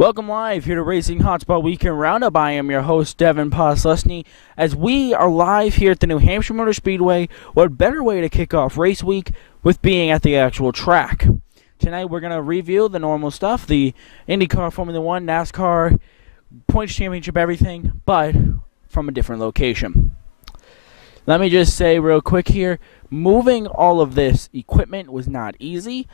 Welcome live here to Racing Hotspot Weekend Roundup. I am your host, Devin Poslusny, as we are live here at the New Hampshire Motor Speedway. What better way to kick off race week with being at the actual track? Tonight we're going to review the normal stuff, the IndyCar, Formula 1, NASCAR, Points Championship, everything, but from a different location. Let me just say real quick here, moving all of this equipment was not easy.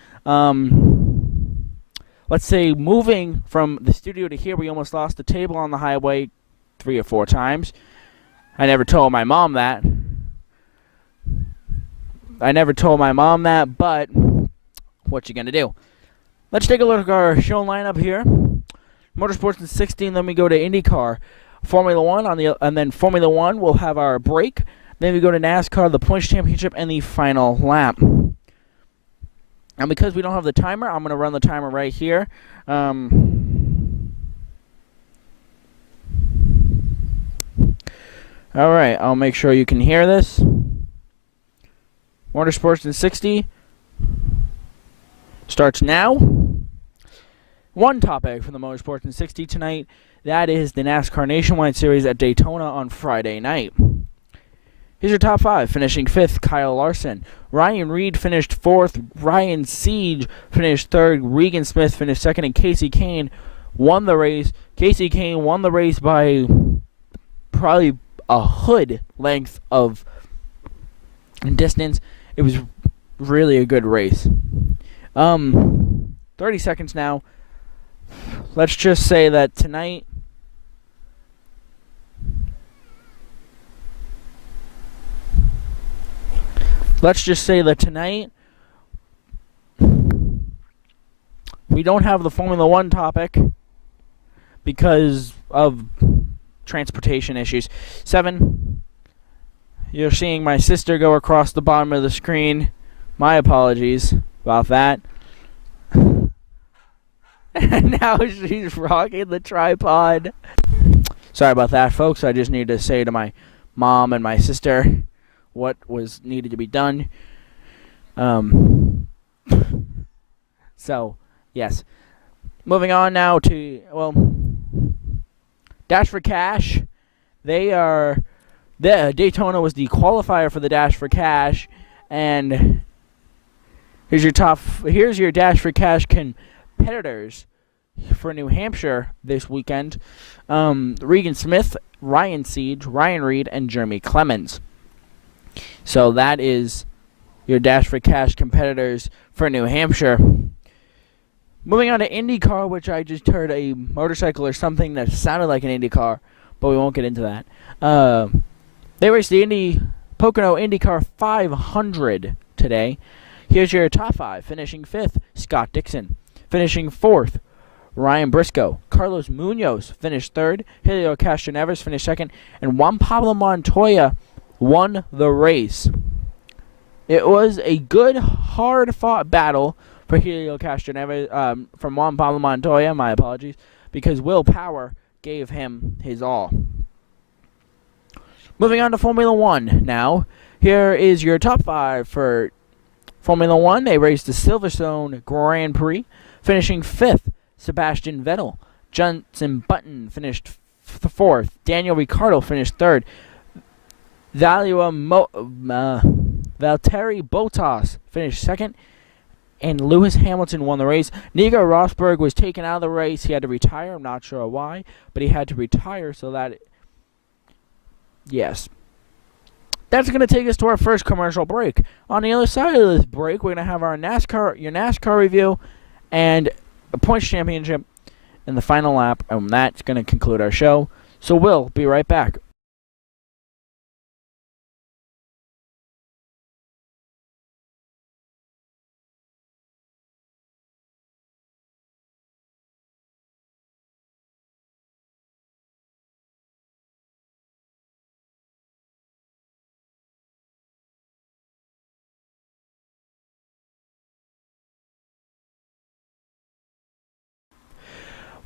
Let's say moving from the studio to here, we almost lost the table on the highway 3 or 4 times. I never told my mom that. But what you gonna do? Let's take a look at our show lineup here. Motorsports in 16, then we go to IndyCar, Formula 1 and then Formula 1 we'll have our break. Then we go to NASCAR, the Points Championship, and the final lap. And because we don't have the timer, I'm going to run the timer right here. All right, I'll make sure you can hear this. Motorsports in 60 starts now. One topic for the Motorsports in 60 tonight, that is the NASCAR Nationwide Series at Daytona on Friday night. Here's your top 5. Finishing 5th, Kyle Larson. Ryan Reed finished 4th. Ryan Siege finished 3rd. Regan Smith finished 2nd. And Casey Kane won the race. Casey Kane won the race by probably a hood length of distance. It was really a good race. 30 seconds now. Let's just say that tonight, we don't have the Formula 1 topic because of transportation issues. 7, you're seeing my sister go across the bottom of the screen. My apologies about that. And now she's rocking the tripod. Sorry about that, folks. I just need to say to my mom and my sister what was needed to be done. So, yes. Moving on now to, Dash for Cash. Daytona was the qualifier for the Dash for Cash, and here's your Dash for Cash competitors for New Hampshire this weekend. Regan Smith, Ryan Siege, Ryan Reed, and Jeremy Clemens. So that is your Dash for Cash competitors for New Hampshire. Moving on to IndyCar, which I just heard a motorcycle or something that sounded like an IndyCar, but we won't get into that. They raced the Pocono IndyCar 500 today. Here's your top 5. Finishing 5th, Scott Dixon. Finishing 4th, Ryan Briscoe. Carlos Munoz finished 3rd. Helio Castroneves finished 2nd. And Juan Pablo Montoya won the race. It was a good, hard-fought battle for Helio Castroneves, from Juan Pablo Montoya, my apologies, because Will Power gave him his all. Moving on to Formula 1 now. Here is your top 5 for Formula 1. They raced the Silverstone Grand Prix, finishing 5th, Sebastian Vettel. Jenson Button finished 4th. Daniel Ricciardo finished 3rd. Valtteri Bottas finished 2nd, and Lewis Hamilton won the race. Nico Rosberg was taken out of the race. He had to retire. I'm not sure why, but he had to retire so that, yes. That's going to take us to our first commercial break. On the other side of this break, we're going to have your NASCAR review and a Points Championship in the final lap, and that's going to conclude our show. So we'll be right back.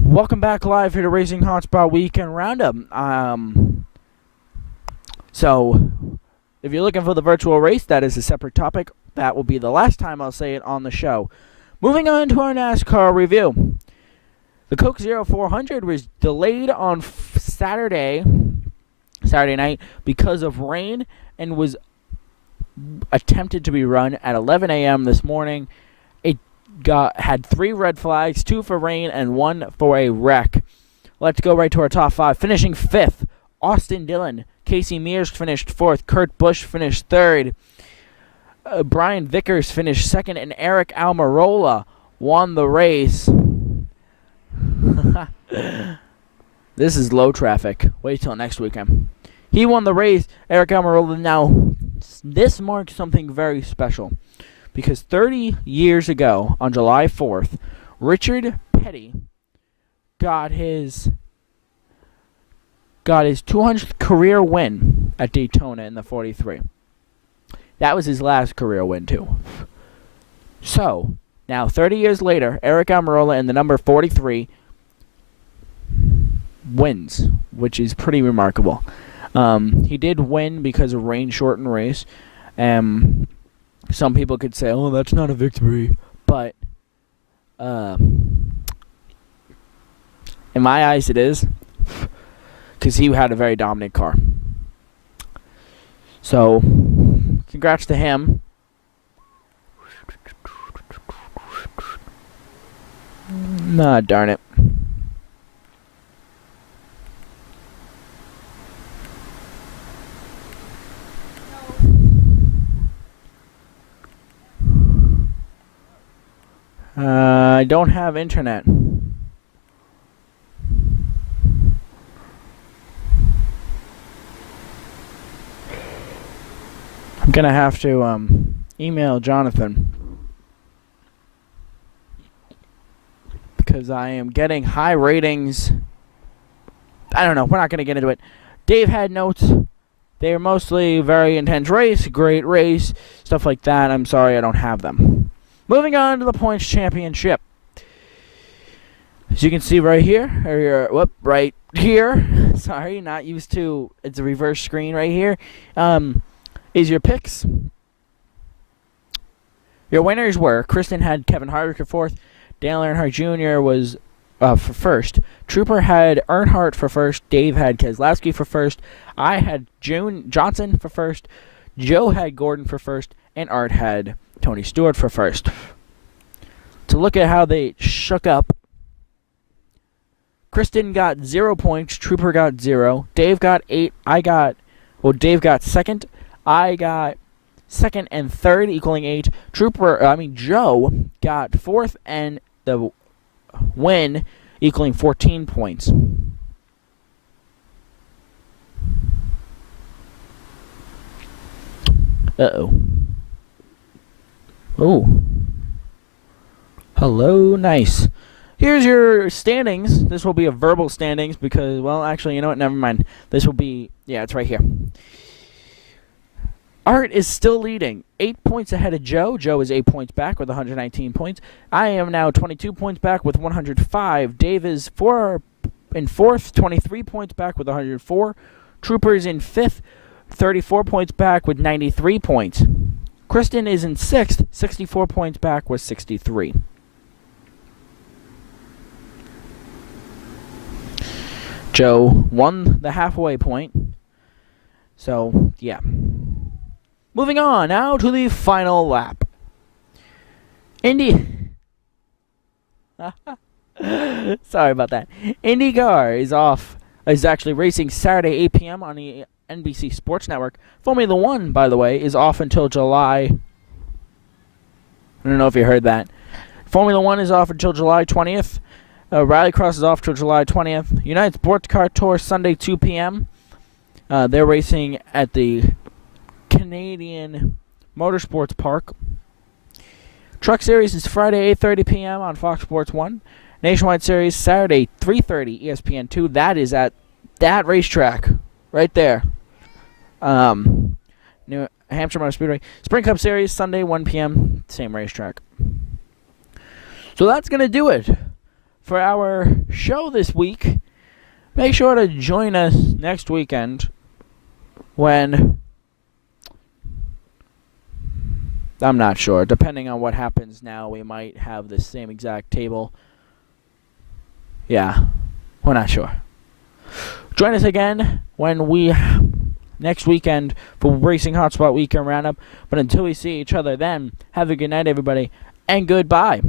Welcome back live here to Racing Hotspot Weekend Roundup. So, if you're looking for the virtual race, that is a separate topic. That will be the last time I'll say it on the show. Moving on to our NASCAR review. The Coke Zero 400 was delayed on Saturday night because of rain and was attempted to be run at 11 a.m. this morning. It had 3 red flags, 2 for rain and 1 for a wreck. Let's go right to our top 5. Finishing 5th, Austin Dillon. Casey Mears finished 4th. Kurt Busch finished 3rd. Brian Vickers finished 2nd, and Eric Almirola won the race. This is low traffic. Wait till next weekend. He won the race, Eric Almirola. Now, this marks something very special because 30 years ago, on July 4th, Richard Petty got his 200th career win at Daytona in the 43. That was his last career win, too. So, now 30 years later, Eric Almirola in the number 43 wins, which is pretty remarkable. He did win because of rain-shortened race. Some people could say, oh, that's not a victory. But in my eyes, it is. Because he had a very dominant car. So, congrats to him. Nah, darn it. I don't have internet. I'm gonna have to email Jonathan because I am getting high ratings. I don't know. We're not gonna get into it. Dave had notes. They are mostly very intense race, great race, stuff like that. I'm sorry I don't have them. Moving on to the points championship. As you can see right here, right here. Sorry, not used to. It's a reverse screen right here. Is your picks. Your winners were Kristen had Kevin Harvick for 4th. Dale Earnhardt Jr. was for 1st. Trooper had Earnhardt for 1st. Dave had Keselowski for 1st. I had Johnson for 1st. Joe had Gordon for 1st. And Art had Tony Stewart for 1st. To look at how they shook up, Kristen got 0 points. Trooper got 0. Dave got 8. Dave got 2nd. I got 2nd and 3rd, equaling 8. Joe got 4th and the win, equaling 14 points. Uh-oh. Oh. Hello, nice. Here's your standings. This will be a verbal standings because, well, actually, you know what? Never mind. This will be, it's right here. Art is still leading, 8 points ahead of Joe. Joe is 8 points back with 119 points. I am now 22 points back with 105. Dave is 4th, 23 points back with 104. Trooper is in 5th, 34 points back with 93 points. Kristen is in 6th, 64 points back with 63. Joe won the halfway point. So, yeah. Moving on now to the final lap. Sorry about that. IndyCar is actually racing Saturday 8 p.m. on the NBC Sports Network. Formula One, by the way, is off until July. I don't know if you heard that. Formula One is off until July 20th. Rallycross is off until July 20th. United Sports Car Tour Sunday 2 p.m. They're racing at the Canadian Motorsports Park. Truck Series is Friday 8:30 p.m. on Fox Sports 1. Nationwide Series Saturday 3:30 ESPN 2. That is at that racetrack right there. New Hampshire Motor Speedway. Sprint Cup Series Sunday 1 p.m. Same racetrack. So that's going to do it for our show this week. Make sure to join us next weekend when, I'm not sure. Depending on what happens now, we might have the same exact table. yeah, we're not sure. Join us again when we next weekend for Racing Hotspot Weekend Roundup. But until we see each other then, have a good night, everybody, and goodbye.